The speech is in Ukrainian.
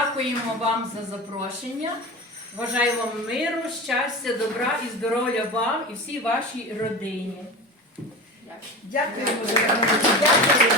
Дякуємо вам за запрошення. Бажаю вам миру, щастя, добра і здоров'я вам і всій вашій родині. Дякуємо. Дякуємо.